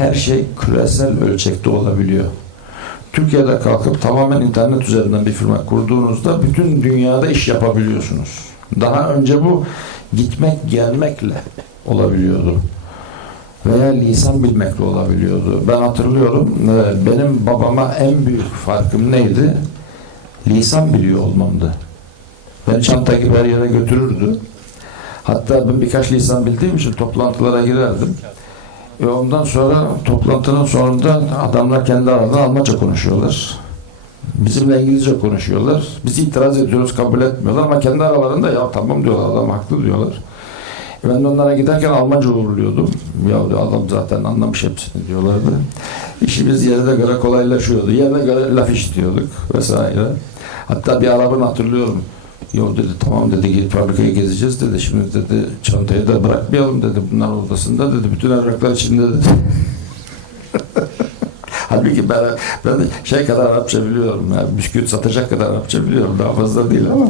her şey küresel ölçekte olabiliyor. Türkiye'de kalkıp tamamen internet üzerinden bir firma kurduğunuzda bütün dünyada iş yapabiliyorsunuz. Daha önce bu gitmek gelmekle olabiliyordu. Veya lisan bilmekle olabiliyordu. Ben hatırlıyorum e, benim babama en büyük farkım neydi? Lisan biliyor olmamdı. Beni çanta gibi her yere götürürdü. Hatta ben birkaç lisan bildiğim için toplantılara girerdim. Ve ondan sonra toplantının sonunda adamlar kendi aralarında Almanca konuşuyorlar. Bizimle İngilizce konuşuyorlar. Biz itiraz ediyoruz, kabul etmiyorlar ama kendi aralarında ya tamam diyorlar, adam haklı diyorlar. E Ben de onlara giderken Almanca uğurluyordum. Ya diyor, adam zaten anlamış hepsini diyorlardı. İşimiz yerine göre kolaylaşıyordu. Yerine göre laf işitiyorduk vesaire. Hatta bir Arap'ın hatırlıyorum. Yo dedi tamam dedi git fabrikayı gezeceğiz dedi. Şimdi dedi çantayı da bırakmayalım dedi. Bunlar odasında dedi. Bütün evraklar içinde dedi. Halbuki ben, ben şey kadar Arapça biliyorum. Yani bisküvit satacak kadar Arapça biliyorum. Daha fazla değil ama.